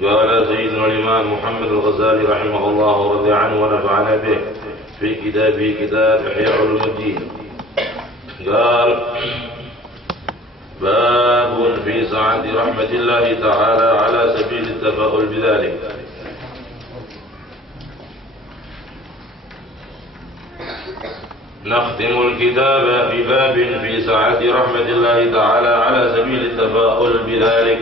قال سيدنا الإمام محمد الغزالي رحمه الله ورضي عنه ونفعنا به في كتابه كتاب إحياء علوم الدين. قال: باب في سعة رحمة الله تعالى على سبيل التفاؤل بذلك. نختم الكتاب بباب في سعة رحمة الله تعالى على سبيل التفاؤل بذلك.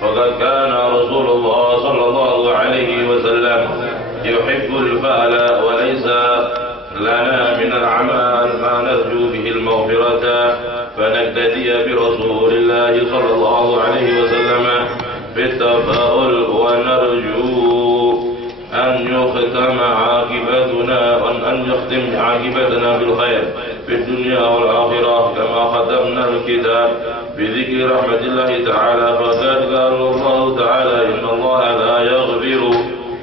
فقد كان رسول الله صلى الله عليه وسلم يحب الفأل، وليس لنا من الأعمال ما نرجو به المغفرة، فنقتدي برسول الله صلى الله عليه وسلم في التفاؤل، ونرجو أن يختم عاقبتنا بالخير في الدنيا والآخرة، كما ختمنا الكتاب بذكر رحمة الله تعالى. فقد قال الله تعالى: إن الله لا يغفر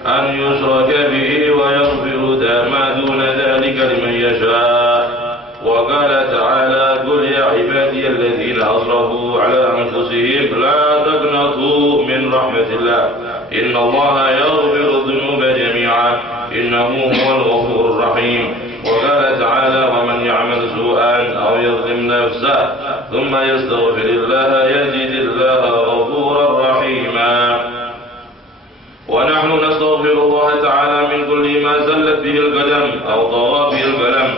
أن يشرك به ويغفر ما دون ذلك لمن يشاء. وقال تعالى: قل يا عبادي الذين أسرفوا على أنفسهم لا تقنطوا من رحمة الله، إن الله يغفر الذنوب جميعا إنه هو الغفور الرحيم. وقال تعالى: ومن يعمل سوءا أو يظلم نفسه ثم يستغفر الله يجد الله غفورا رحيما. ونحن نستغفر الله تعالى من كل ما زلت به القدم أو طغى به القلم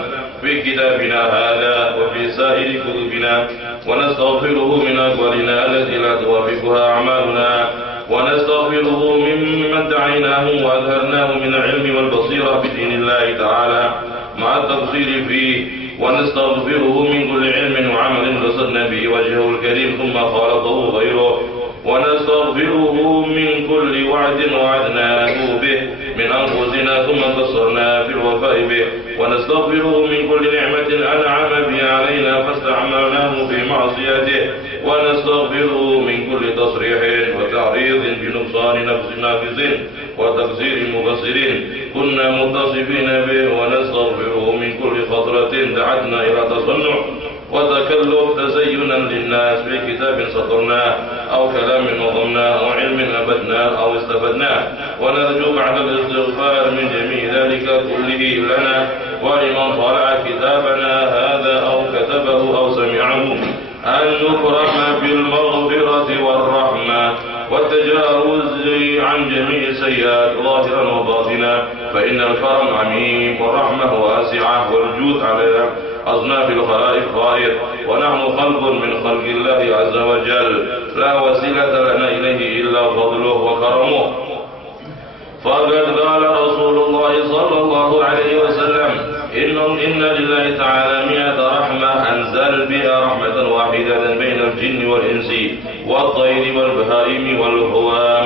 في كتابنا هذا وفي سائر كتبنا، ونستغفره من أقوالنا التي لا توافقها أعمالنا، ونستغفره ممن دعيناه وأظهرناه من العلم والبصيرة بدين الله تعالى مع التقصير فيه، ونستغفره من كل علم وعمل قصدنا به وجهه الكريم ثم خالطه غيره، ونستغفره من كل وعد وعدناه به من أنفسنا ثم قصرنا في الوفاء به، ونستغفره من كل نعمة أنعم بها علينا فاستعملناه في معصيته، ونستغفره من كل تصريح وتعريض بنقصان نافذ وتقصير مبصر كنا متصفين به، ونستغفره من كل خطرة دعتنا إلى تصنع وتكلف تزينا للناس في كتاب سطرناه أو كلام نظمناه أو علم أبدناه أو استفدناه، ونرجو بعد الاستغفار من جميع ذلك كله لنا ولمن طلع كتابنا هذا أو كتبه أو سمعه أن نكرم بالمغفرة والرحمة والتجاوز عن جميع السيئات ظاهرا وباطنا، فإن الكرم عميم والرحمة واسعة والجود على أصناف الخلائق ظاهر، ونحن خلق من خلق الله عز وجل لا وسيلة لنا إليه إلا فضله وكرمه. فقد قال رسول الله صلى الله عليه وسلم: إن لله تعالى 100 رحمة أنزل بها رحمة واحدة بين الجن والإنس والطير والبهائم والهوام،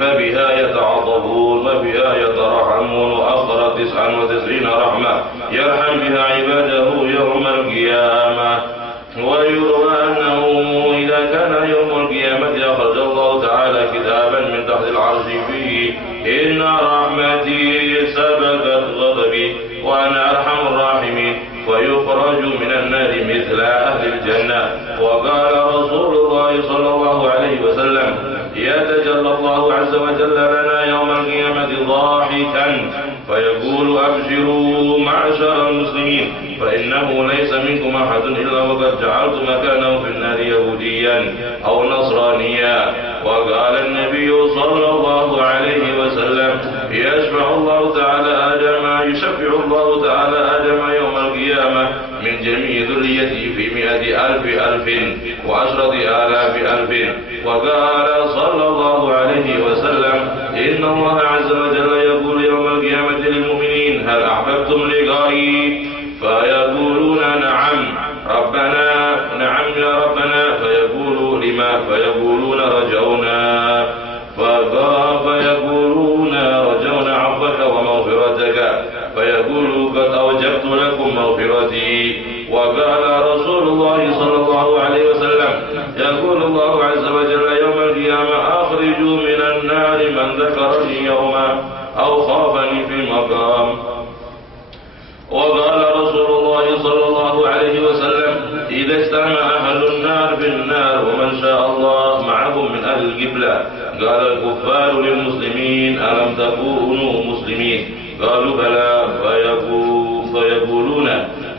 فبها يتعاطفون وبها يترحمون، وأخر 99 رحمة يرحم بها عباده يوم القيامة. ويروى أنه إذا كان يوم القيامة أخرج الله تعالى كتابا من تحت العرش فيه: إن رحمتي سبقت غضبي وأنا أرحم الراحمين، فيخرج من النار مثل أهل الجنة. وقال رسول الله صلى الله عليه وسلم: يتجلى الله عز وجل لنا يوم القيامة ضاحكا فيقول: أبشروا معشر المسلمين، فإنه ليس منكم أحد إلا وقد جعلت مكانه في النار يهوديا أو نصرانيا. وقال النبي صلى الله عليه وسلم: يشفع الله تعالى آدم يوم القيامة من جميع ذريته في 100,000 و10,000 ألف. وقال صلى الله عليه وسلم: إن الله عز وجل يقول يوم القيامة للمؤمنين: هل أحببتم لقائي؟ فيقولون: نعم ربنا، نعم يا ربنا. فيقول: لما؟ فيقولون: رجونا. فيقولون: رجونا عفوك ومغفرتك. فيقول: قد أوجبت لكم مغفرتي. وقال رسول الله صلى الله عليه وسلم: يقول الله عز وجل يوم القيامة: أخرجوا من النار من ذكرني يوما أو خافني في المقام. وقال رسول الله صلى الله عليه وسلم: إذا اجتمع أهل النار بالنار ومن شاء الله معهم من أهل القبلة قال الكفار للمسلمين ألم تكونوا مسلمين قالوا بلى فيقولون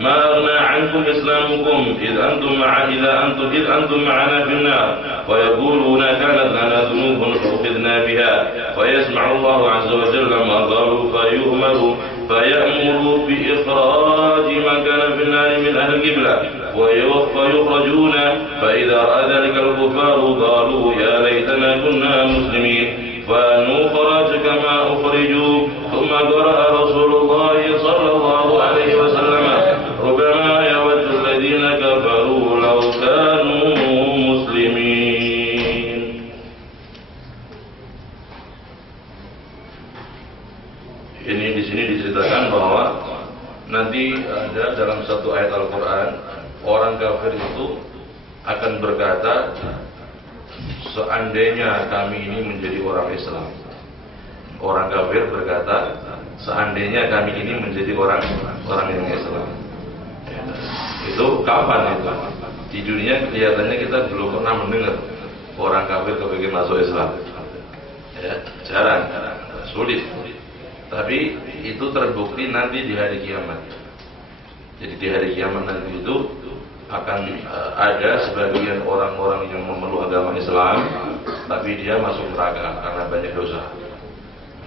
ما أغنى عنكم إسلامكم إذ أنتم معنا في النار ويقولون كانت لنا ذنوب فأخذنا بها فيسمع الله عز وجل ما قالوا فيأمر بإخراج من كان في النار من أهل القبلة فيخرجون فإذا رأى ذلك الكفار قالوا يا ليتنا كنا مسلمين فنخرج كما أخرجوا ثم قرأ رسول الله صلى الله عليه وسلم ربما يود الذين كفروا لو كانوا مسلمين. Ini di sini diceritakan bahwa nanti ada dalam satu ayat Al-Quran orang kafir itu akan berkata, seandainya kami ini menjadi orang Islam. Orang kafir berkata, seandainya kami ini menjadi orang yang Islam. Itu kapan itu? Di dunia kelihatannya kita belum pernah mendengar orang kafir kepingin masuk Islam. Ya, jarang, sulit. Tapi itu terbukti nanti di hari kiamat. Jadi di hari kiamat nanti itu akan ada sebagian orang-orang yang memeluk agama Islam, tapi dia masuk neraka karena banyak dosa.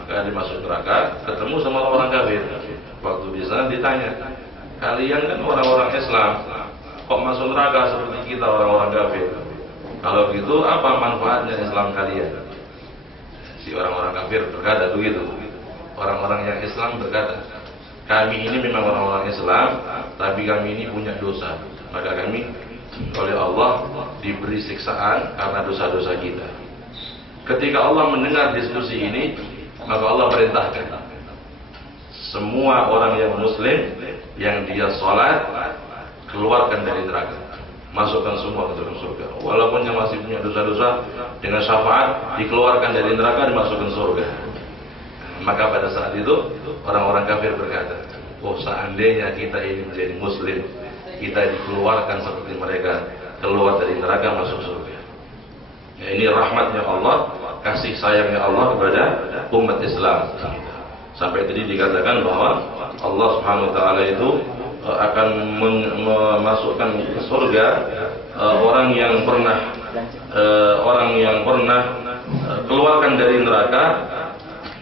Maka dia masuk neraka, ketemu sama orang kafir. Waktu di sana ditanya, kalian kan orang-orang Islam, kok masuk neraka seperti kita orang-orang kafir? Kalau gitu apa manfaatnya Islam kalian? Si orang-orang kafir berkata begitu. Orang-orang yang Islam berkata, kami ini memang orang-orang Islam, tapi kami ini punya dosa. Maka kami oleh Allah diberi siksaan karena dosa-dosa kita. Ketika Allah mendengar diskusi ini, maka Allah perintahkan semua orang yang muslim yang dia sholat keluarkan dari neraka, masukkan semua ke dalam surga. Walaupun yang masih punya dosa-dosa, dengan syafaat dikeluarkan dari neraka, dimasukkan surga. Maka pada saat itu orang-orang kafir berkata, oh seandainya kita ini menjadi muslim, kita dikeluarkan seperti mereka, keluar dari neraka masuk surga. Ya, ini rahmatnya Allah, kasih sayangnya Allah kepada umat Islam. Sampai tadi dikatakan bahwa Allah Subhanahu wa taala itu akan memasukkan ke surga orang yang pernah keluarkan dari neraka.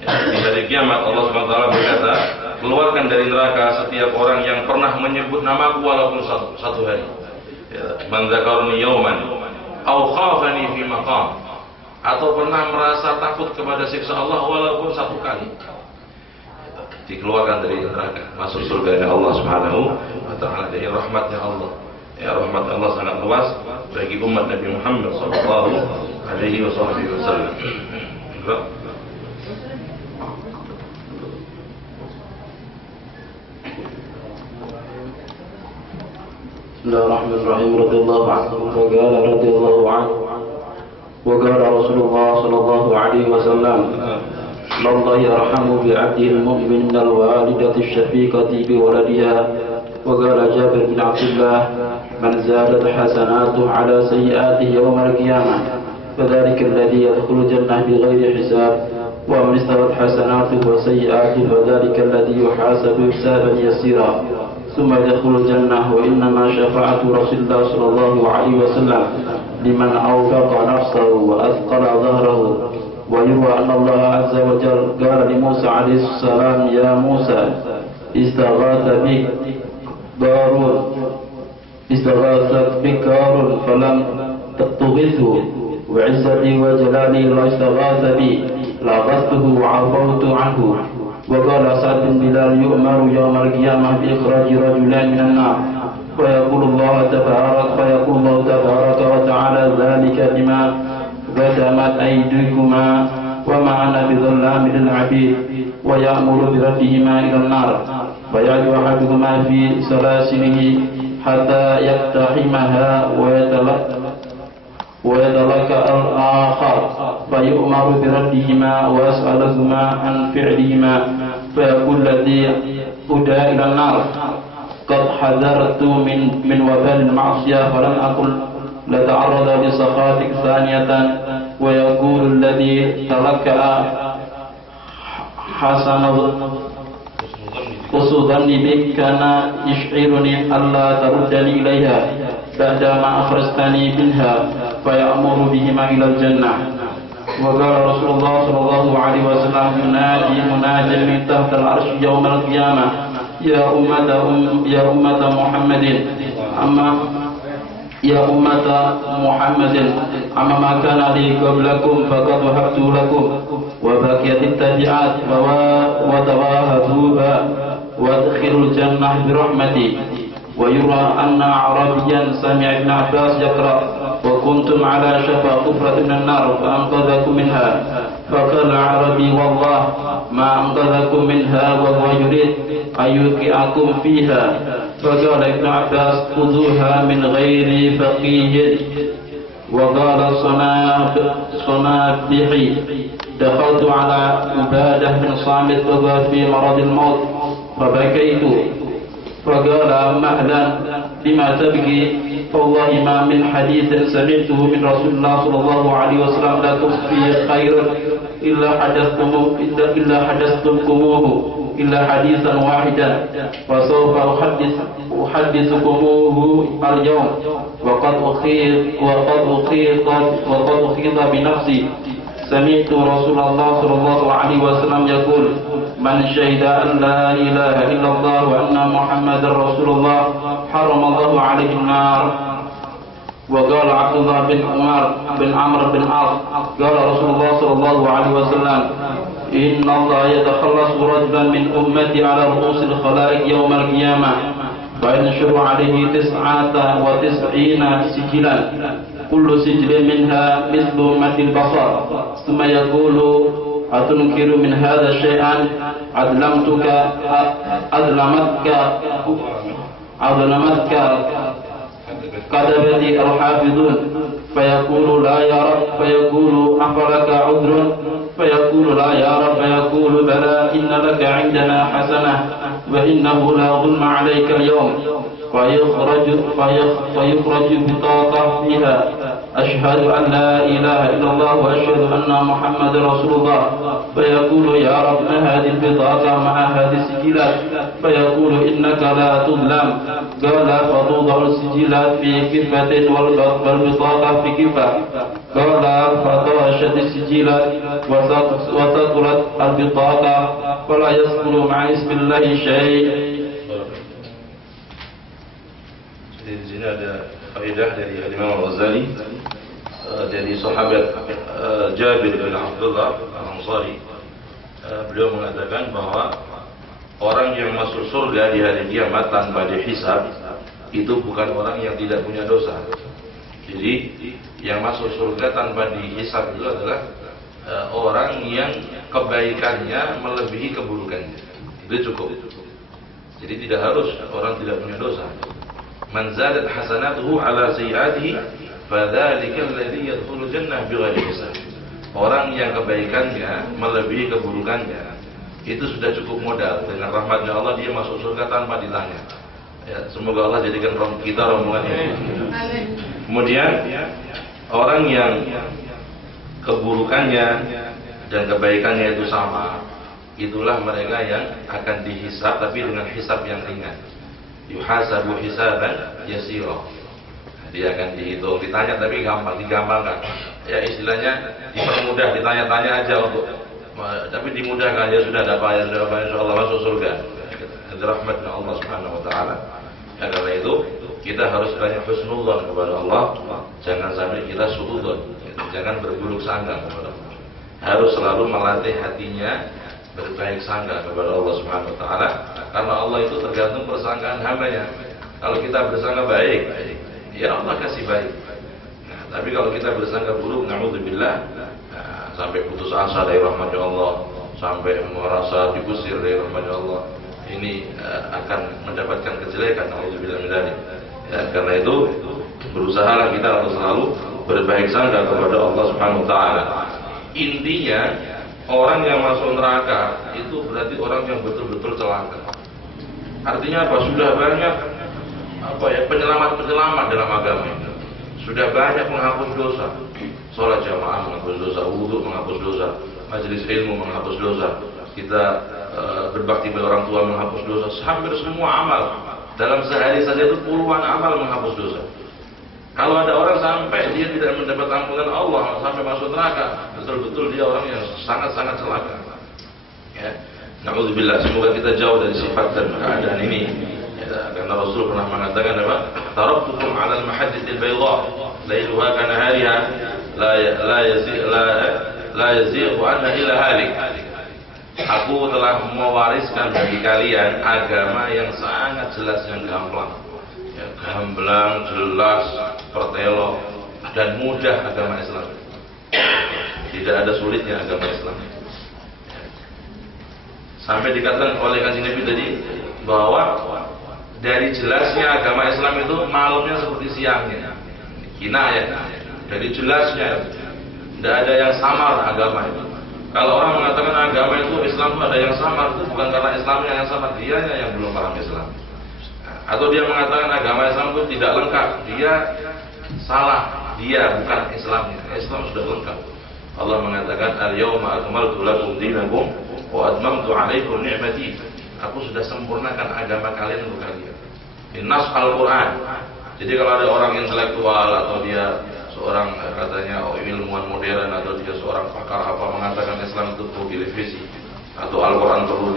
Di hari kiamat Allah Subhanahu wa taala berkata, keluarkan dari neraka setiap orang yang pernah menyebut namaku walaupun satu hari. Man dzakarni yauman aw khafani fi maqam, atau pernah merasa takut kepada siksa Allah walaupun satu kali. Dikeluarkan dari neraka, masuk surga Allah Subhanahu wa taala. Dari rahmatnya Allah. Ya, rahmat Allah sangat luas bagi umat Nabi Muhammad sallallahu alaihi wasallam. بسم الله الرحمن الرحيم. رضي الله عنه وقال رضي الله عنه وقال رسول الله صلى الله عليه وسلم الله يرحم بعبده المؤمن من الوالدة الشفيقة بولدها. وقال جابر بن عبد الله من زادت حسناته على سيئاته يوم القيامة فذلك الذي يدخل الجنة بغير حساب ومن استوت حسناته وسيئاته فذلك الذي يحاسب حسابا يسيرا ثم يدخل الجنة. وإنما شفاعة رسول الله صلى الله عليه وسلم لمن أوفق نفسه وأثقل ظهره. ويروى أن الله عز وجل قال لموسى عليه السلام يا موسى استغاثت بك قارون فلم تغثه وعزتي وجلالي لا استغاث بي لأخذته وعفوت عنه. وقال سعد بن بلال يؤمر يوم القيامة بإخراج رجلين من النار فيقول الله تبارك وتعالى ذلك لما قدمت أيديكما وما أنا بظلام للعبيد ويأمر بردهما إلى النار فيعد أحدهما في سلاسله حتى يقتحمها ويتلك الآخر فيؤمر بردهما ويسألهما عن فعلهما فيقول الذي أدى إلى النار قد حذرت من وبال المعصية فلم أقل لتعرض لسخطك ثانية ويقول الذي تلكأ حسن حسن ظني بك كان يشعرني ألا تردني إليها بعدما أخرجتني منها فيأمر بهما إلى الجنة. وقال رسول الله صلى الله عليه وسلم ينادي مناد من تحت العرش يوم القيامة يا أمة محمد أما ما كان لي قبلكم فقد وهبت لكم وبقيت التبعات وتواهبوها وادخلوا الجنة برحمتي. ويرى أن أعرابيا سمع ابن عباس يقرأ وكنتم على شفا حفرة من النار فأنقذكم منها فقال العربي والله ما أنقذكم منها وهو يريد أن يوقعكم فيها. فقال ابن عباس خذوها من غير فقيه. وقال صنابحي دخلت على عبادة بن صامت وهو في مرض الموت فبكيت فقال مهلا لما تبكي فوالله ما من حديث سمعته من رسول الله صلى الله عليه وسلم لكم فيه خير إلا حدثتموه إلا حديثا واحدا وسوف أحدثكموه اليوم وقد أخيط بنفسي. سمعت رسول الله صلى الله عليه وسلم يقول من شهد أن لا إله إلا الله وأن محمد رسول الله حرم الله عليه النار. وقال عبد الله بن عمرو بن عاص قال رسول الله صلى الله عليه وسلم إن الله يتخلص رجلا من أمتي على رؤوس الخلائق يوم القيامة فينشر عليه 99 سجلا كل سجل منها مثل مد البصر ثم يقول أتنكر من هذا شيئا أظلمتك كتبتي الحافظون فيقول لا يا رب فيقول أفلك عذر فيقول لا يا رب فيقول بلى إن لك عندنا حسنة وإنه لا ظلم عليك اليوم فيخرج بطاقة فيها أشهد أن لا إله إلا الله وأشهد أن محمد رسول الله فيقول يا رب ما هذه البطاقة مع هذه السجلات فيقول إنك لا تظلم. قال فتوضع السجلات في كفة والبطاقة في كفة. قال فطاشت السجلات وثقلت البطاقة فلا يذكر مع اسم الله شيء. Di sini ada faedah dari Imam Al-Ghazali dari sahabat Jabir bin Abdullah Al-Ansari. Beliau mengatakan bahwa orang yang masuk surga di hari kiamat tanpa dihisab itu bukan orang yang tidak punya dosa. Jadi yang masuk surga tanpa dihisab itu adalah orang yang kebaikannya melebihi keburukannya. Itu cukup. Jadi tidak harus orang tidak punya dosa. Man zadat hasanatuhu ala sayyi'atihi fadzalika alladhi yadkhulul jannah bighairi hisab. Orang yang kebaikannya melebihi keburukannya itu sudah cukup modal. Dengan rahmatnya Allah dia masuk surga tanpa ditanya. Ya, semoga Allah jadikan kita rombongan ini. Kemudian orang yang keburukannya dan kebaikannya itu sama, itulah mereka yang akan dihisab tapi dengan hisab yang ringan. Yuhasabu hisaban yasira. Dia akan dihitung, ditanya tapi gampang, digampangkan. Ya istilahnya dipermudah, ditanya-tanya aja untuk tapi dimudahkan ya sudah ada apa insyaallah masuk surga. Rahmatnya Allah Subhanahu wa taala. Ya, karena itu kita harus banyak husnuzan kepada Allah. Jangan sampai kita suudzon. Jangan berburuk sangka kepada Allah. Harus selalu melatih hatinya berbaik sangka kepada Allah Subhanahu wa taala. Karena Allah itu tergantung persangkaan hambanya. Kalau kita bersangka baik, ya Allah kasih baik. Nah, tapi kalau kita bersangka buruk, naudzubillah, sampai putus asa dari rahmatnya Allah, sampai merasa diusir dari rahmatnya Allah, ini akan mendapatkan kejelekan. Naudzubillah min dzalik. Ya, karena itu berusahalah kita untuk selalu berbaik sangka kepada Allah Subhanahu wa taala. Intinya orang yang masuk neraka itu berarti orang yang betul-betul celaka. Artinya apa? Sudah banyak penyelamat dalam agama ini. Sudah banyak menghapus dosa. Sholat jamaah menghapus dosa, wudhu menghapus dosa, majelis ilmu menghapus dosa, kita berbakti pada orang tua menghapus dosa. Hampir semua amal dalam sehari saja itu puluhan amal menghapus dosa. Kalau ada orang sampai dia tidak mendapat ampunan Allah sampai masuk neraka, betul-betul dia orang yang sangat-sangat celaka. Ya, na'udzubillah, semoga kita jauh dari sifat dan keadaan ini. Ya, karena Rasul pernah mengatakan apa? Taraktukum 'alal mahajjatil bayda, lailuha kanahariha, la yazighu anha illa halik. Aku telah mewariskan bagi kalian agama yang sangat jelas dan gamblang. Ya, gamblang, jelas, pertelo dan mudah agama Islam. Tidak ada sulitnya agama Islam. Sampai dikatakan oleh Kanjeng Nabi tadi bahwa dari jelasnya agama Islam itu malamnya seperti siangnya. Kinayah. Dari jelasnya tidak ada yang samar agama itu. Kalau orang mengatakan agama itu Islam itu ada yang samar, itu bukan karena Islamnya yang samar, dianya yang belum paham Islam. Atau dia mengatakan agama Islam itu tidak lengkap, dia salah, dia bukan Islamnya. Islam sudah lengkap. Allah mengatakan al-yawma akmaltu lakum dinakum wa atmamtu 'alaikum ni'mati. Aku sudah sempurnakan agama kalian untuk kalian. Ini nas Al-Qur'an. Jadi kalau ada orang intelektual atau dia seorang katanya ilmuwan modern atau dia seorang pakar apa mengatakan Islam itu perlu direvisi atau Al-Qur'an perlu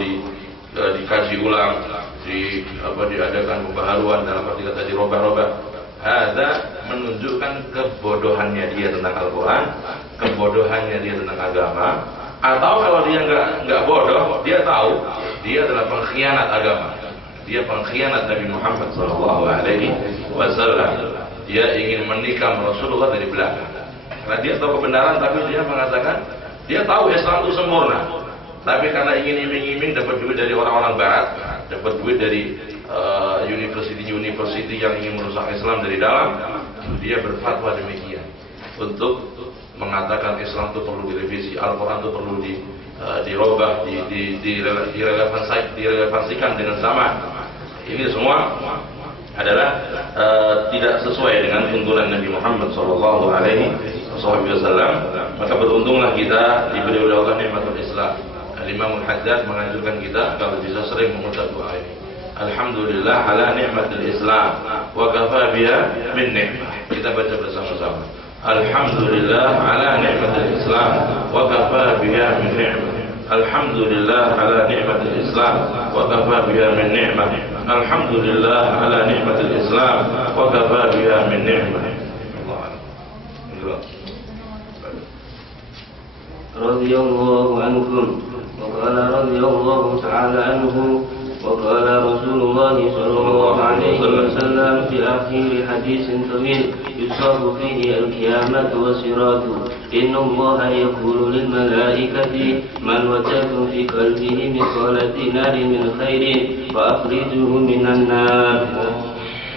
dikaji ulang, diadakan pembaharuan dalam arti kata dirobah-robah. Ada menunjukkan kebodohannya dia tentang Al-Quran, kebodohannya dia tentang agama. Atau kalau dia nggak bodoh, dia tahu dia adalah pengkhianat agama, dia pengkhianat Nabi Muhammad SAW. Dia ingin menikam Rasulullah dari belakang. Karena dia tahu kebenaran, tapi dia mengatakan dia tahu Islam itu sempurna. Tapi karena ingin iming-iming dapat duit dari orang-orang Barat, dapat duit dari university yang ingin merusak Islam dari dalam, dia berfatwa demikian untuk mengatakan Islam itu perlu direvisi, Al-Quran itu perlu dirubah, direlevansikan dengan zaman. Ini semua adalah tidak sesuai dengan tuntunan Nabi Muhammad SAW. Maka beruntunglah kita diberi oleh Allah nikmatul Islam. Imam Al-Haddad menganjurkan kita kalau bisa sering mengucap doa ini. Alhamdulillah ala ni'matil Islam wa kafa biha min ni'mah. Kita baca bersama-sama. Alhamdulillah ala ni'matil Islam wa kafa biha min ni'mah. Alhamdulillah ala ni'matil Islam wa kafa biha min ni'mah. Alhamdulillah ala ni'matil Islam wa kafa biha min ni'mah. Radhiyallahu anhum wa qala radhiyallahu ta'ala anhu وقال رسول الله صلى الله عليه وسلم في آخر حديث طويل يصاب فيه القيامة والصراط إن الله يقول للملائكة من وجدتم في قلبه مثقال دينار من خير فأخرجوه من النار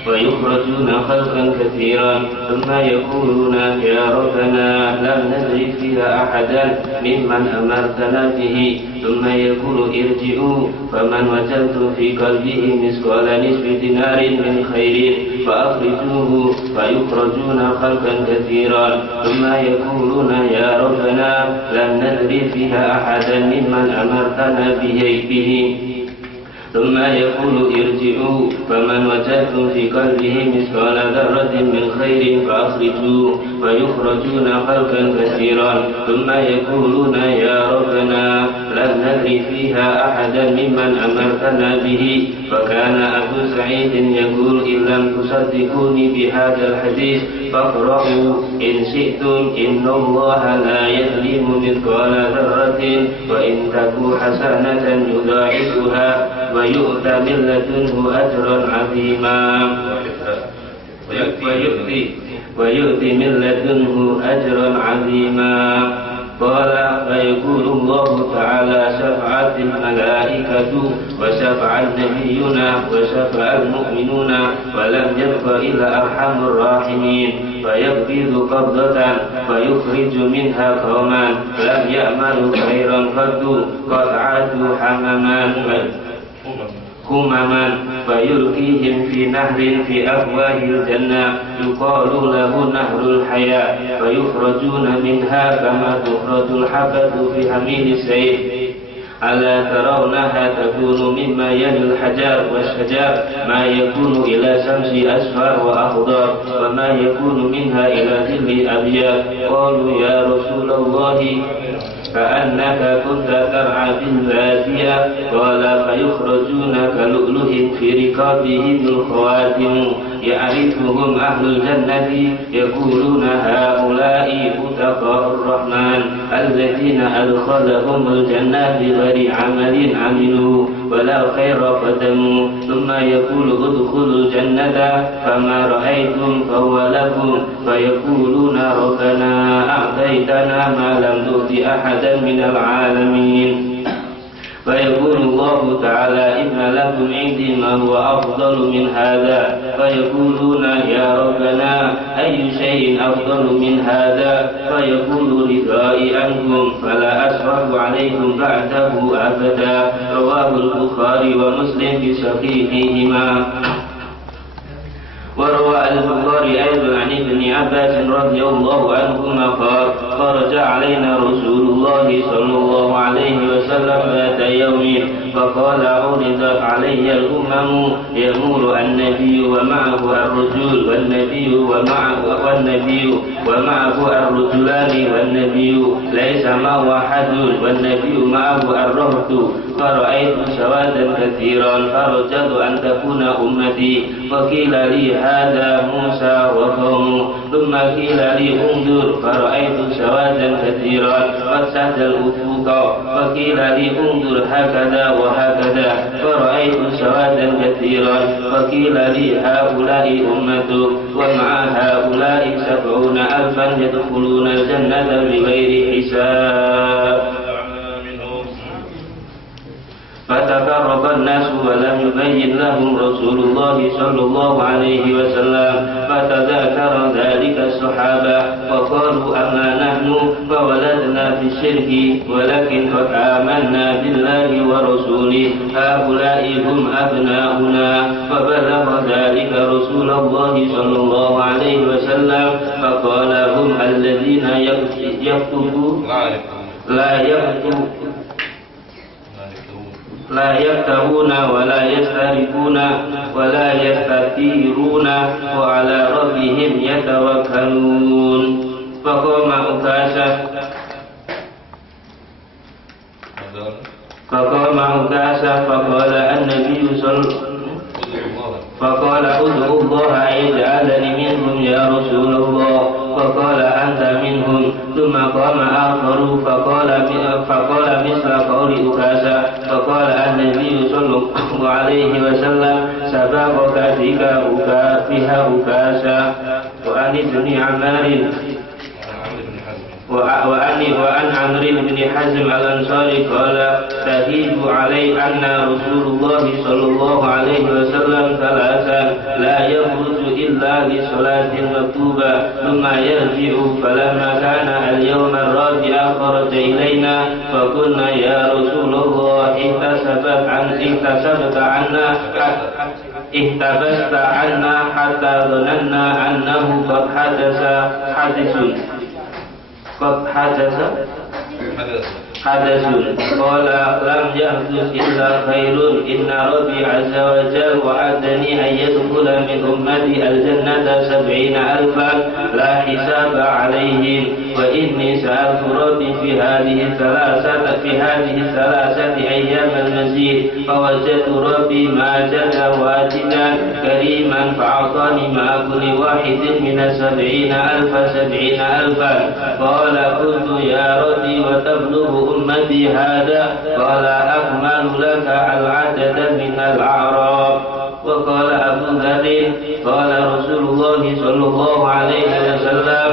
ويخرجون خلقا كثيرا ثم يقولون يا ربنا لم ندرك فيها أحدا ممن أمرتنا به ثم يقول ارجعوا فمن وجدتم في قلبه مثقال نصف دينار من خير فأخرجوه فيخرجون خلقا كثيرا ثم يقولون يا ربنا لم ندرك فيها أحدا ممن أمرتنا به ثم يقول ارجعوا فمن وجدتم في قلبه مثقال ذرة من خير فأخرجوه فيخرجون خلقا كثيرا ثم يقولون يا ربنا لم ندري فيها أحدا ممن أمرتنا به فكان أبو سعيد يقول إن لم تصدقوني بهذا الحديث فاقرأوا إن شئتم إن الله لا يظلم مثقال ذرة وإن تكو حسنة يضاعفها ويؤتى من لدنه أجرا عظيما ويؤتي من لدنه أجرا عظيما قال فيقول الله تعالى شفعت الملائكة وشفع النبيون وشفع المؤمنون ولم يبق إلا أرحم الراحمين فيقبض قبضة فيخرج منها قوما لم يعملوا خيرا قد عادوا حمما فيلقيهم في نهر في أفواه الجنة يقال له نهر الحياة فيخرجون منها كما تخرج الحبة في حميل السيف. ألا ترونها تكون مما يلي الحجر والشجر ما يكون إلى شمس أصفر وأخضر وما يكون منها إلى ظل أبيض. قالوا يا رسول الله كأنك كنت ترعى بالبادية. قال فيخرجون كلؤلؤ في رقابهم الخواتم يعرفهم أهل الجنة يقولون هؤلاء متقاء الرحمن الذين أدخلهم الجنة بغير عمل عملوا ولا خير قدموا. ثم يقول ادخلوا الجنة فما رأيتم فهو لكم فيقولون ربنا أعطيتنا ما لم تؤت أحدا من العالمين. فيقول الله تعالى إن لكم عندي ما هو أفضل من هذا. فيقولون يا ربنا أي شيء أفضل من هذا؟ فيقول رضائي عنكم فلا أسرح عليكم بعده أبدا. رواه البخاري ومسلم في صحيحهما. وروى البخاري أيضا عن ابن عباس رضي الله عنهما قال خرج علينا رسول الله صلى الله عليه وسلم ذات يوم فقال عرضت علي الأمم يمور النبي ومعه الرجل والنبي ومعه الرجلان والنبي ليس معه أحد والنبي معه الرهط. فرأيت سوادا كثيرا فرجت أن تكون أمتي. وقيل لي هذا موسى وقومه. ثم قيل لي انظر فرأيت سوادا كثيرا قد سد الأفق. وقيل لي انظر هكذا وهكذا فرأيت سوادا كثيرا. وقيل لي هؤلاء أمتك ومع هؤلاء 70,000 يدخلون الجنة بغير حساب. فتقرب الناس ولم يبين لهم رسول الله صلى الله عليه وسلم. فتذاكر ذلك الصحابة وقالوا أما نحن فولدنا في الشرك ولكن قد آمنا بالله ورسوله هؤلاء هم أبناؤنا. فبلغ ذلك رسول الله صلى الله عليه وسلم فقال هم الذين لا يكتبون ولا يسترقون ولا يستثيرون وعلى ربهم يتوكلون. فقام عكاشة فقال النبي فقال ادعوا الله يجعلني منهم يا رسول الله. فقال أنت منهم. ثم قام آخر فقال مثل قول عكاشة. فقال النبي صلى الله عليه وسلم سبقك بها عكاشة. وعن ابن عمار وعن عمرو بن حزم الأنصاري قال شهدت علي أن رسول الله صلى الله عليه وسلم ثلاثا لا يخرج إلا لصلاة مكتوبة ثم يرجع. فلما كان اليوم الرابع خرج إلينا فقلنا يا رسول الله احتبست عنا حتى ظننا أنه قد حدث. قال لم يحدث إلا خير. إن ربي عز وجل وعدني أن يدخل من أمتي الجنة 70,000 لا حساب عليهم. وإني سألت ربي في هذه الثلاثة أيام المزيد فوجدت ربي ماجدا واجدا كريما فأعطاني مع كل واحد من 70,000. قال قلت يا ربي وتبلغ أمتي هذا؟ قال أكمل لك العدد من الأعراب. وقال أبو ذر قال رسول الله صلى الله عليه وسلم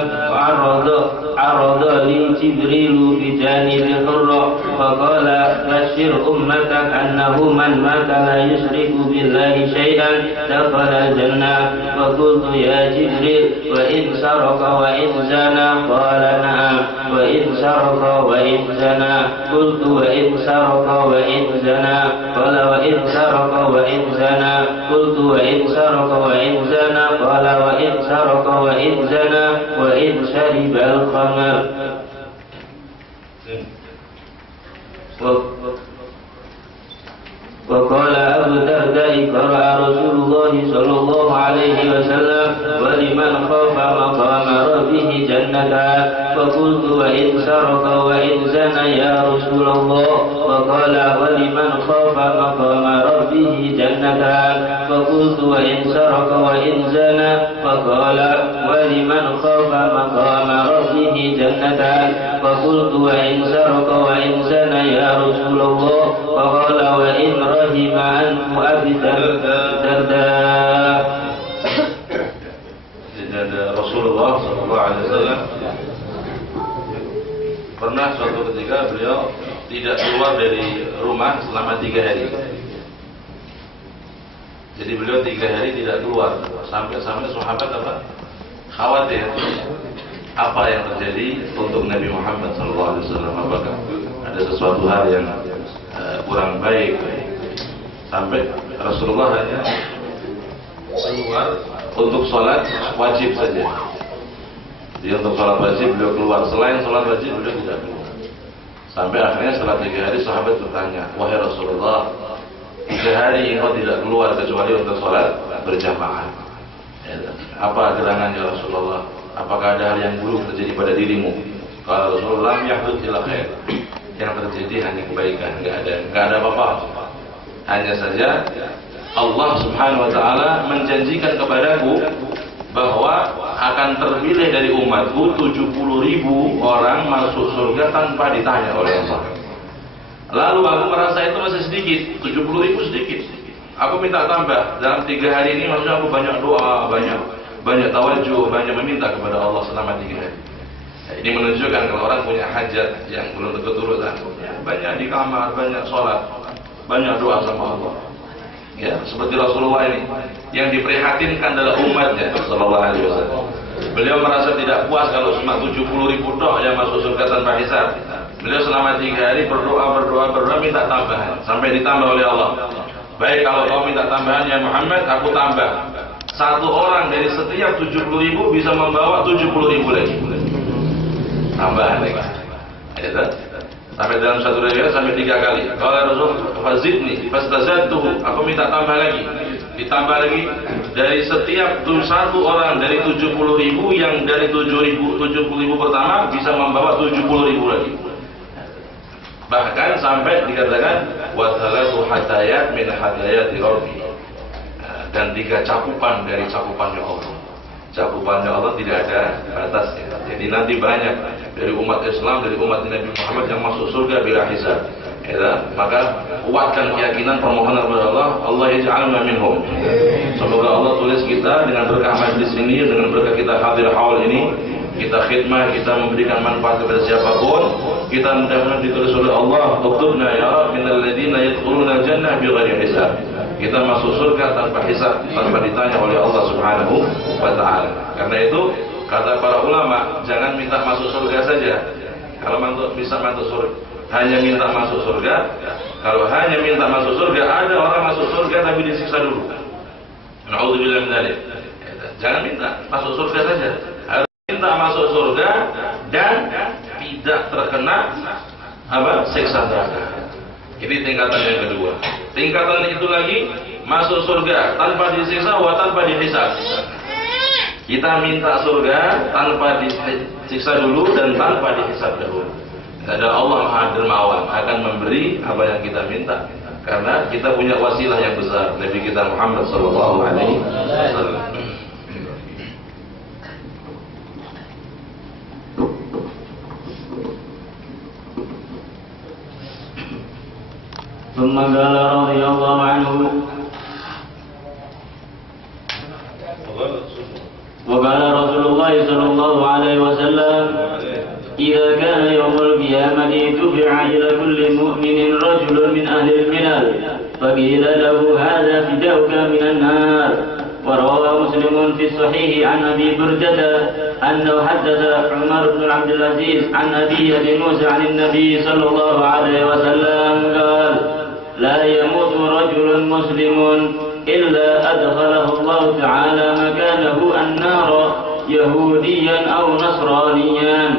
عرض لي جبريل في جانب حرة فقال بشر أمتك أنه من مات لا يشرك بالله شيئا دخل الجنة. فقلت يا جبريل وإن سرق وإن زنى؟ قال نعم. وإن سرق وإن زنى؟ قلت وإن سرق وإن زنى؟ قال وإن سرق وإن زنى؟ قلت وإن سرق وإن زنى؟ قال وإن سرق وإن زنى وإن شرب الخمر. وقال أبو الدرداء قرأ رسول الله صلى الله عليه وسلم ولمن خاف مقام ربه جنتان. فقلت وإن سرق وإن زنى يا رسول الله؟ وقال ولمن خاف مقام ربه جنتان. فقلت وإن سرق وإن زنى؟ فقال ولمن خاف مقام ربه جنتان. فقلت وإن سرق وإن زنى يا رسول الله؟ فقال وإن رحم عنه أبي الدرداء. Rasulullah SAW pernah suatu ketika beliau tidak keluar dari rumah selama 3 hari. Jadi beliau 3 hari tidak keluar sampai sahabat khawatir apa yang terjadi untuk Nabi Muhammad SAW. Apakah ada sesuatu hal yang kurang baik sampai Rasulullah hanya keluar untuk sholat wajib saja. Jadi untuk sholat wajib beliau keluar, selain sholat wajib beliau tidak keluar. Sampai akhirnya setelah 3 hari sahabat bertanya, wahai Rasulullah, 3 hari engkau tidak keluar kecuali untuk sholat berjamaah. Apa gerangannya Rasulullah? Apakah ada hal yang buruk terjadi pada dirimu? Kalau Rasulullah yahdud ila khair, yang terjadi hanya kebaikan, enggak ada apa-apa. Hanya saja Allah Subhanahu wa taala menjanjikan kepadaku bahwa akan terpilih dari umatku 70.000 orang masuk surga tanpa ditanya oleh Allah. Lalu aku merasa itu masih sedikit, 70.000 sedikit. Aku minta tambah dalam 3 hari ini, maksudnya aku banyak doa, banyak tawajuh, banyak meminta kepada Allah selama 3 hari. Ini menunjukkan kalau orang punya hajat yang belum tentu turutan, banyak di kamar, banyak sholat, banyak doa sama Allah. Ya, seperti Rasulullah ini yang diprihatinkan adalah umatnya sallallahu alaihi wasallam. Beliau merasa tidak puas kalau cuma 70.000 tok yang masuk surga tanpa hisab. Beliau selama 3 hari berdoa minta tambahan sampai ditambah oleh Allah. Baik, kalau kau minta tambahan ya Muhammad, aku tambah. 1 orang dari setiap 70.000 bisa membawa 70.000 lagi. Tambahan lagi. Ya, sampai dalam satu riwayat sampai 3 kali. Kalau Rasul fazidni fastazadtuhu, aku minta tambah lagi. Ditambah lagi dari setiap 1 orang dari 70.000 yang dari 70.000 pertama bisa membawa 70.000 lagi. Bahkan sampai dikatakan wa thalatu hatayat min hatayati rabbi. Dan 3 cakupan dari cakupannya Allah. Cakupannya Allah tidak ada batasnya. Jadi nanti banyak dari umat Islam, dari umat Nabi Muhammad yang masuk surga bila hisab. Ya, maka kuatkan keyakinan permohonan kepada Allah, Allah yaj'alna minhum. Semoga Allah tulis kita dengan berkah majlis ini, dengan berkah kita hadir haul ini, kita khidmah, kita memberikan manfaat kepada siapapun, kita mudah-mudahan ditulis oleh Allah, uktubna ya Rabb minal ladzina yadkhuluna jannah bighairi hisab. Kita masuk surga tanpa hisab, tanpa ditanya oleh Allah Subhanahu wa taala. Karena itu kata para ulama, jangan minta masuk surga saja. Kalau bisa masuk surga, hanya minta masuk surga. Kalau hanya minta masuk surga, ada orang masuk surga tapi disiksa dulu. Na'udzubillah min dzalik. Jangan minta masuk surga saja. Harus minta masuk surga dan tidak terkena siksa neraka. Ini tingkatan yang kedua. Tingkatan itu lagi masuk surga tanpa disiksa wa tanpa dihisab. Kita minta surga tanpa disiksa dulu dan tanpa dihisab dahulu. Dan Allah Maha Dermawan akan memberi apa yang kita minta karena kita punya wasilah yang besar, Nabi kita Muhammad sallallahu alaihi wasallam. ثم قال رضي الله عنه وقال رسول الله صلى الله عليه وسلم إذا كان يوم القيامة دفع إلى كل مؤمن رجل من أهل الملل فقيل له هذا فداؤك من النار. وروى مسلم في الصحيح عن أبي بردة أنه حدث عمر بن عبد العزيز عن أبي أبي موسى عن النبي صلى الله عليه وسلم قال: لا يموت رجل مسلم إلا أدخله الله تعالى مكانه النار يهوديا أو نصرانيا.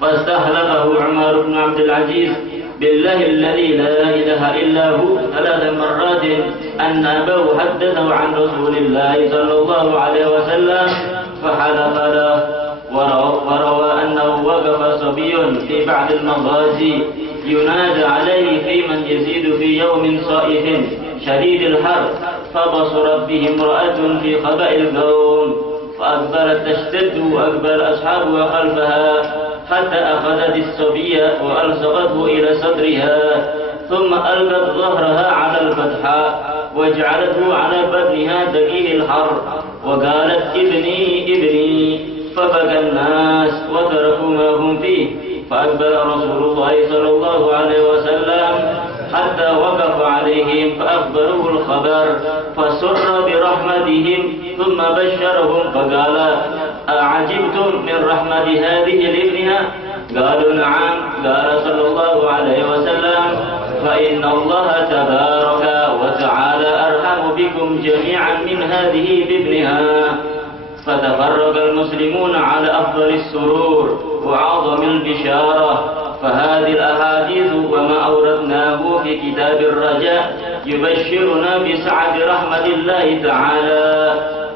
فاستحلفه عمر بن عبد العزيز بالله الذي لا إله إلا هو 3 مرات أن أبوه حدثه عن رسول الله صلى الله عليه وسلم فحلف له. وروى أنه وقف صبي في بعض المغازي ينادى عليه في من يزيد في يوم صائف شديد الحر، فبصرت به امرأة في خبأ القوم فأقبلت تشتد وأقبل أصحابها خلفها حتى أخذت الصبي وألصقته إلى صدرها ثم ألقت ظهرها على الفتحة وجعلته على بطنها دقيق الحر وقالت: ابني ابني. فبكى الناس وتركوا ما هم فيه، فأقبل رسول الله صلى الله عليه وسلم حتى وقف عليهم فأخبروه الخبر فسر برحمتهم ثم بشرهم فقال: أعجبتم من رحمة هذه لابنها؟ قالوا: نعم. قال صلى الله عليه وسلم: فإن الله تبارك وتعالى أرحم بكم جميعا من هذه بابنها. فتفرق المسلمون على أفضل السرور وأعظم البشارة. فهذه الأحاديث وما أوردناه في كتاب الرجاء يبشرنا بسعة رحمة الله تعالى،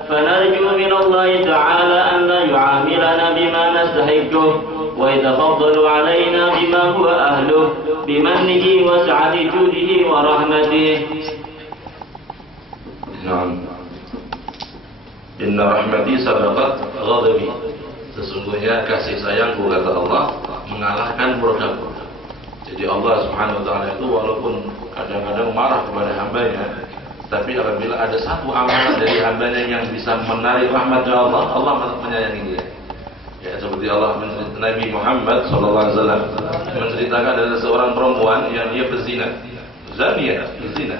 فنرجو من الله تعالى أن لا يعاملنا بما نستحقه ويتفضل علينا بما هو أهله بمنه وسعة جوده ورحمته. Nah, Inna rahmati sabaqat ghadabi. Sesungguhnya kasih sayangku, kata Allah, mengalahkan murkaku. Jadi Allah Subhanahu wa taala itu walaupun kadang-kadang marah kepada hambanya, tapi apabila ada satu amalan dari hambanya yang bisa menarik rahmatnya Allah, Allah menyayangi dia. Ya, seperti Allah Nabi Muhammad SAW menceritakan ada seorang perempuan yang dia berzina, zaniyah, berzina,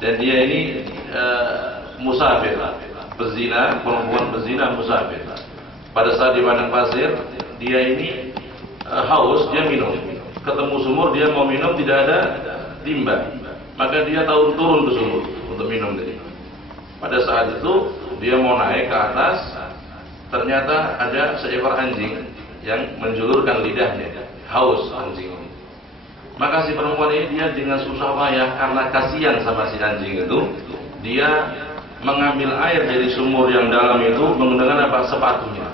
dan dia ini musafir, berzina, perempuan berzina musafir. Pada saat di padang pasir, dia ini haus, dia minum. Ketemu sumur, dia mau minum, tidak ada timba, maka dia turun ke sumur untuk minum tadi. Pada saat itu dia mau naik ke atas, ternyata ada seekor anjing yang menjulurkan lidahnya, haus anjing. Maka si perempuan ini dia dengan susah payah karena kasihan sama si anjing itu, dia mengambil air dari sumur yang dalam itu menggunakan apa? Sepatunya.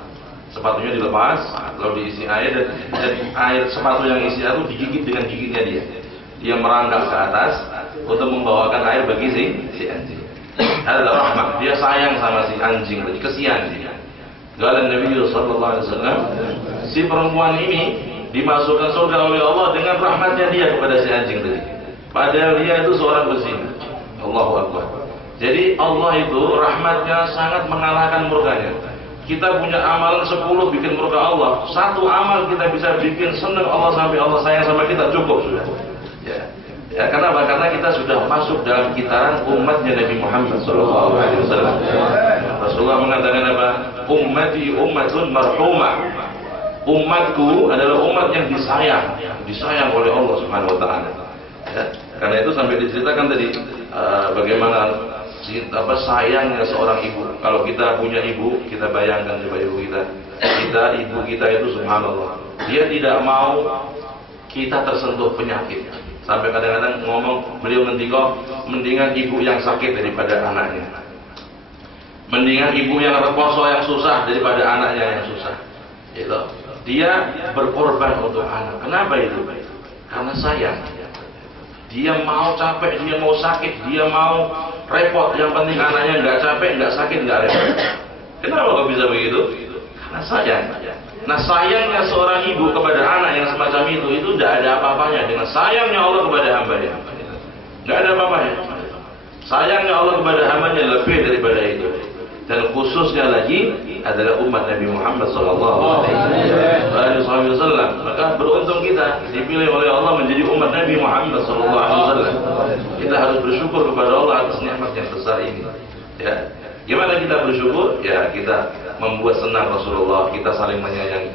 Sepatunya dilepas, lalu diisi air, dan air sepatu yang isi itu digigit dengan gigitnya dia. Dia merangkak ke atas untuk membawakan air bagi si anjing. Adalah rahmat, dia sayang sama si anjing tadi, kesian dia. Qala Nabi sallallahu alaihi wasallam, si perempuan ini dimasukkan surga oleh Allah dengan rahmatnya dia kepada si anjing tadi. Padahal dia itu seorang berzina. Allahu Akbar. Jadi Allah itu rahmatnya sangat mengalahkan murkanya. Kita punya amalan 10 bikin murka Allah, satu amal kita bisa bikin senang Allah sampai Allah sayang sama kita, cukup sudah. Ya, kenapa? Karena kita sudah masuk dalam kitaran umatnya Nabi Muhammad SAW. Rasulullah mengatakan apa? Ummati ummatun marhumah. Umatku adalah umat yang disayang oleh Allah Subhanahu Wa Taala. Ya, karena itu sampai diceritakan tadi bagaimana sayangnya seorang ibu. Kalau kita punya ibu, kita bayangkan coba ibu kita. Ibu kita itu subhanallah, dia tidak mau kita tersentuh penyakit. Sampai kadang-kadang ngomong, beliau mendingan ibu yang sakit daripada anaknya. Mendingan ibu yang reposo yang susah daripada anaknya yang susah. Gitu. Dia berkorban untuk anak. Kenapa itu? Karena sayang. Dia mau capek, dia mau sakit, dia mau repot. Yang penting anaknya nggak capek, nggak sakit, nggak repot. Kenapa kok bisa begitu? Karena sayang. Nah, sayangnya seorang ibu kepada anak yang semacam itu tidak ada apa-apanya dengan sayangnya Allah kepada hambanya. Nggak ada apa-apanya. Sayangnya Allah kepada hambanya lebih daripada itu. dan khususnya lagi adalah umat Nabi Muhammad sallallahu alaihi wasallam. Maka beruntung kita dipilih oleh Allah menjadi umat Nabi Muhammad sallallahu alaihi wasallam. Kita harus bersyukur kepada Allah atas nikmat yang besar ini. Ya. Gimana kita bersyukur? Ya, kita membuat senang Rasulullah, kita saling menyayangi.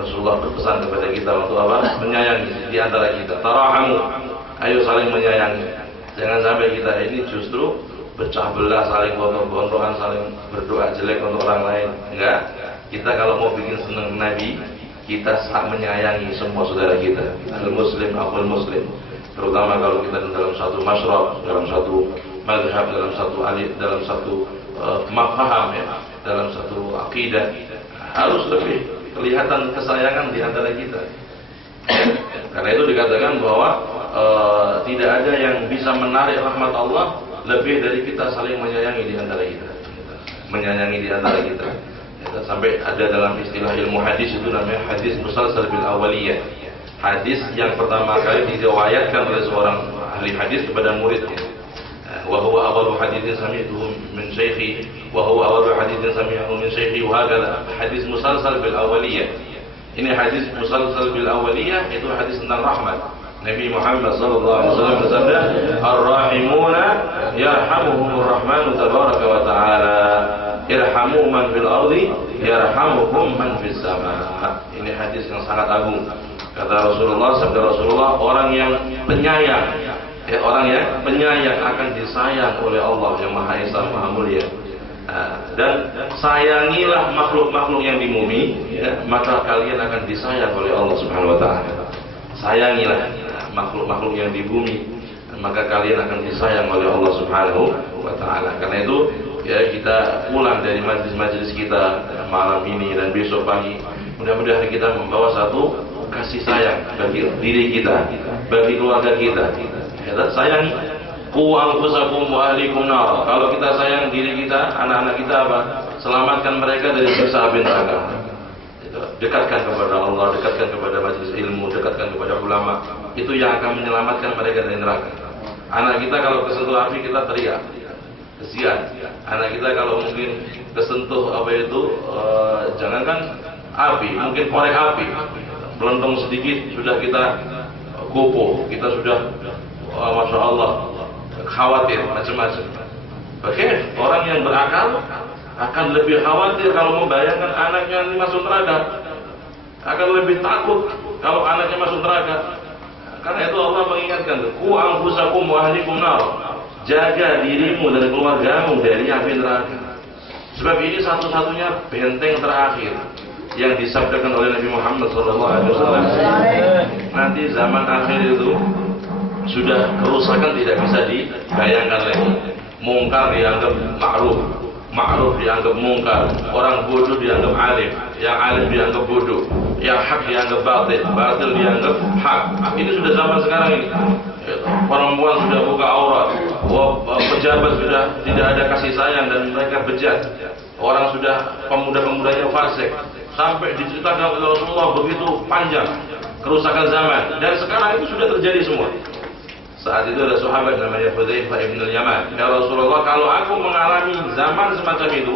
Rasulullah berpesan kepada kita untuk apa? Menyayangi di antara kita. Tarahamu. Ayo saling menyayangi. Jangan sampai kita ini justru pecah belah, saling gontok-gontokan, saling berdoa jelek untuk orang lain. Enggak. Kita kalau mau bikin senang Nabi, kita menyayangi semua saudara kita. Al-Muslim, akhul Muslim. Terutama kalau kita dalam satu masyrab, dalam satu mazhab, dalam satu alif, dalam satu mafham, ya, dalam satu akidah, harus lebih kelihatan kesayangan di antara kita. Karena itu dikatakan bahwa tidak ada yang bisa menarik rahmat Allah lebih dari kita saling menyayangi di antara kita, menyayangi di antara kita. Ya, sampai ada dalam istilah ilmu hadis itu namanya hadis musalsal bil awaliyah. Hadis yang pertama kali diriwayatkan oleh seorang ahli hadis kepada muridnya. Wa huwa awwalu haditsin sami'tuhu min syaikhi wa huwa awwalu haditsin sami'ahu min syaikhi wa hakala. Hadis musalsal bil awaliyah. Ini hadis musalsal bil awaliyah, itu hadis tentang rahmat. Nabi Muhammad sallallahu alaihi wasallam bersabda, "Ar-rahimuna yarhamuhumur rahmanu tabaraka wa ta'ala. Irhamu man fil ardi yarhamukum man fis sama." Ini hadis yang sangat agung. Kata Rasulullah, sabda Rasulullah, orang yang penyayang, orang yang penyayang akan disayang oleh Allah yang Maha Esa, Maha Mulia. Dan sayangilah makhluk-makhluk yang di bumi, ya, maka kalian akan disayang oleh Allah Subhanahu wa taala. Sayangilah makhluk-makhluk yang di bumi, maka kalian akan disayang oleh Allah Subhanahu wa taala. Karena itu ya, kita pulang dari majlis-majlis kita malam ini dan besok pagi, mudah-mudahan kita membawa satu kasih sayang bagi diri kita, bagi keluarga kita. Ya, sayangi. Qu anfusakum wa ahlikum nar. Kalau kita sayang diri kita, anak-anak kita apa? Selamatkan mereka dari siksa api neraka. Dekatkan kepada Allah, dekatkan kepada majelis ilmu, dekatkan kepada ulama. Itu yang akan menyelamatkan mereka dari neraka. Anak kita kalau kesentuh api, kita teriak, kesian. Anak kita kalau mungkin kesentuh apa itu, jangankan api, mungkin korek api, melentong sedikit sudah kita gopoh, kita sudah masya Allah khawatir macam-macam. Oke, orang yang berakal akan lebih khawatir kalau membayangkan anaknya ini masuk neraka, akan lebih takut kalau anaknya masuk neraka. Karena itu Allah mengingatkan, qu anfusakum wa ahlikum nar. Jaga dirimu dan keluargamu dari api neraka. Sebab ini satu-satunya benteng terakhir yang disabdakan oleh Nabi Muhammad SAW. Nanti zaman akhir itu sudah kerusakan tidak bisa dibayangkan lagi. Mungkar dianggap ma'ruf, ma'ruf dianggap mungkar, orang bodoh dianggap alim, yang alim dianggap bodoh, yang hak dianggap batil, batil dianggap hak. Ini sudah zaman sekarang ini. Perempuan sudah buka aurat, pejabat sudah tidak ada kasih sayang dan mereka bejat. Orang sudah pemuda-pemudanya fasik. Sampai diceritakan oleh Rasulullah begitu panjang kerusakan zaman, dan sekarang itu sudah terjadi semua. Saat itu ada sahabat namanya Hudzaifah ibn al-Yaman. Ya Rasulullah, kalau aku mengalami zaman semacam itu,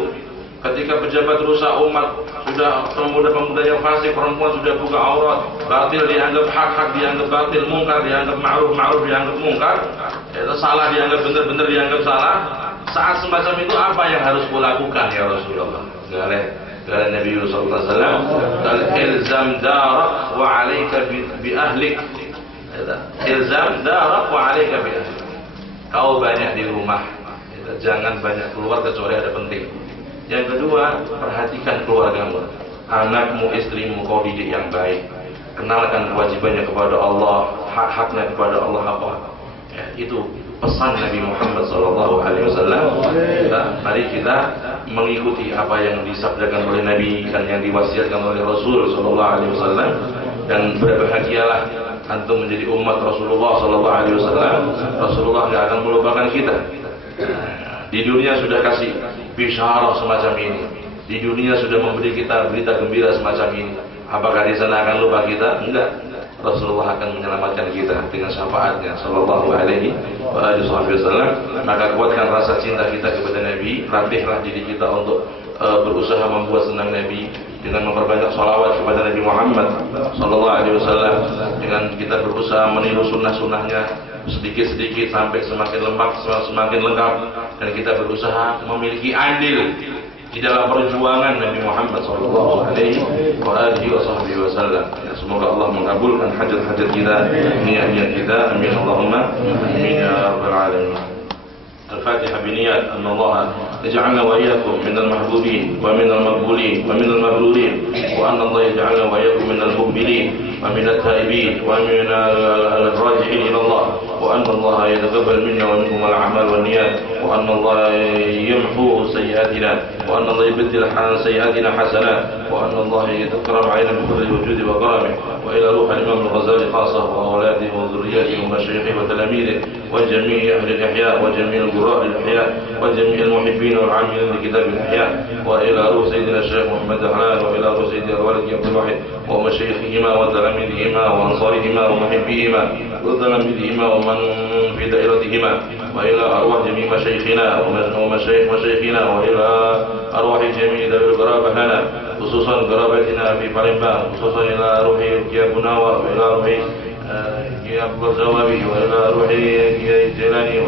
ketika pejabat rusak umat, sudah pemuda-pemuda yang fasik, perempuan sudah buka aurat, batil dianggap hak, hak dianggap batil, mungkar dianggap ma'ruf, ma'ruf dianggap mungkar, itu salah dianggap benar, benar dianggap salah. Saat semacam itu apa yang harus kulakukan ya Rasulullah? Kata Nabi sallallahu alaihi wasallam, "Ilzam darak wa 'alaika bi ahlik." Ilzam darak wa 'alaika bi ahlik. Kau banyak di rumah, jangan banyak keluar kecuali ada penting. Yang kedua, perhatikan keluargamu, anakmu, istrimu kau didik yang baik. Kenalkan kewajibannya kepada Allah, hak-haknya kepada Allah apa. Ya, itu pesan Nabi Muhammad SAW. Mari kita mengikuti apa yang disabdakan oleh Nabi dan yang diwasiatkan oleh Rasul SAW, dan berbahagialah antum menjadi umat Rasulullah SAW. Rasulullah tidak akan melupakan kita. Di dunia sudah kasih bisyarah semacam ini, di dunia sudah memberi kita berita gembira semacam ini. Apakah di sana akan lupa kita? Enggak. Rasulullah akan menyelamatkan kita dengan syafaatnya sallallahu alaihi wasallam. Maka kuatkan rasa cinta kita kepada Nabi, latihlah diri kita untuk berusaha membuat senang Nabi dengan memperbanyak sholawat kepada Nabi Muhammad sallallahu alaihi wasallam, dengan kita berusaha meniru sunnah-sunnahnya sedikit-sedikit sampai semakin lengkap, dan kita berusaha memiliki andil di dalam perjuangan Nabi Muhammad sallallahu alaihi wasallam. Semoga Allah mengabulkan hajat-hajat kita, niat-niat kita. Amin Allahumma amin ya rabbal alamin. الفاتحة بنيات أن الله يجعلنا وإياكم من المحبوبين ومن المقبولين ومن المبرورين، وأن الله يجعلنا وإياكم من المقبلين ومن التائبين ومن الراجعين إلى الله، وأن الله يتقبل منا ومنكم الأعمال والنيات، وأن الله يمحو سيئاتنا، وأن الله يبدل سيئاتنا حسنات، وأن الله يتكرم علينا بفضل وجود وكرمه. وإلى روح الإمام الغزالي خاصة وأولاده وذريته ومشايخه وتلاميذه وجميع أهل الإحياء وجميع القراء الإحياء وجميع المحبين والعاملين لكتاب الإحياء، وإلى روح سيدنا الشيخ محمد دهلان، وإلى روح سيدنا الوالد عبد الواحد ومشايخهما وتلاميذهما وأنصارهما ومحبيهما وتلاميذهما ومن في دائرتهما، وإلى أرواح جميع مشايخنا ومشايخ مشايخنا، وإلى أرواح جميع ذوي القرابة لنا، خصوصا قرابتنا في بالمبان، خصوصا إلى روح كيا بناوة، وإلى روح كيا الزوابي، وإلى روح كيا الجيلاني،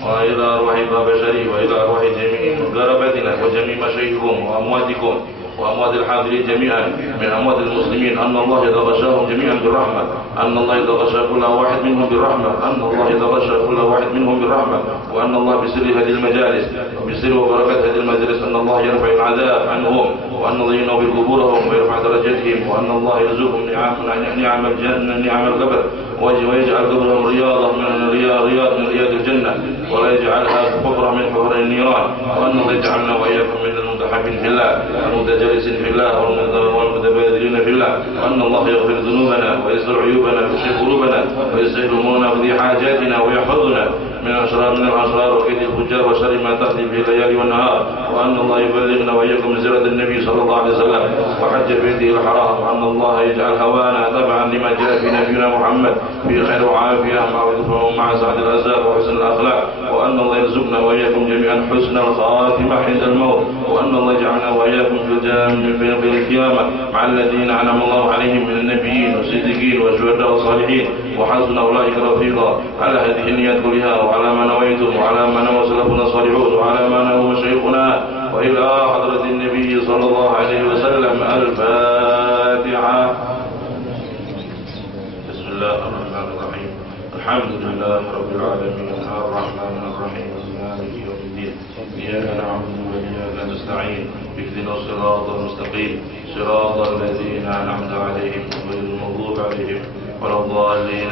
وإلى أرواح البشري، وإلى أرواح جميع قرابتنا وجميع مشايخهم وأمواتكم وأموات الحاضرين جميعا من أموات المسلمين، أن الله يتغشاهم جميعا بالرحمة، أن الله يتغشى كل واحد منهم بالرحمة، أن الله يتغشى كل واحد منهم بالرحمة، وأن الله بسر هذه المجالس وبسر وبركة هذه المجالس أن الله يرفع العذاب عنهم، وأن الله ينور قبورهم ويرفع درجتهم، وأن الله يرزقهم نعم الجنة نعم القبر، ويجعل قبرهم رياض من رياض الجنة، ولا يجعلها حفرة من حفر النيران، وأن الله يجعلنا وإياكم من المتحابين في الله المتجالسين في الله والمتبادلين في الله، وأن الله يغفر ذنوبنا ويستر عيوبنا ويشفي قلوبنا ويسهل أمورنا وذي حاجاتنا ويحفظنا من الأشرار وكيد الفجار وشر ما تأتي به الليالي والنهار، وأن الله يبلغنا وإياكم من زيارة النبي صلى الله عليه وسلم وحج بيته الحرام، وأن الله يجعل هوانا تبعا لما جاء في نبينا محمد في خير وعافية مع سعد الأرزاق وحسن الأخلاق، وأن الله يرزقنا وإياكم جميعا حسن الخاتمة عند الموت، وأن الله يجعلنا وإياكم في القيامة مع الذين أنعم الله عليهم من النبيين والصديقين والشهداء والصالحين، وحسن أولئك رفيقا. على هذه النيات كلها وعلى ما نويتم وعلى ما نوى سلفنا الصالحون وعلى ما نوى مشايخنا، وإلى حضرة النبي صلى الله عليه وسلم. الفاتحة. بسم الله الرحمن الرحيم. الحمد لله رب العالمين الرحمن الرحيم مالك يوم الدين، إياك نعبد وإياك نستعين، اهدنا الصراط المستقيم صراط الذين أنعمت عليهم غير المغضوب عليهم ولا الضالين.